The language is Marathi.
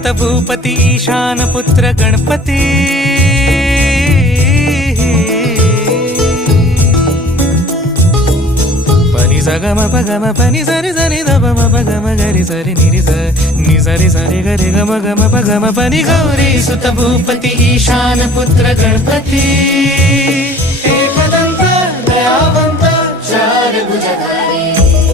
सुत भूपती ईशान पुत्र गणपती पनि सगम पगम पनि सरि सरि ध म पगम गरि सरि नि सरि सरि गरि गम गम पगम पनि गौरी सुत भूपती ईशान पुत्र गणपती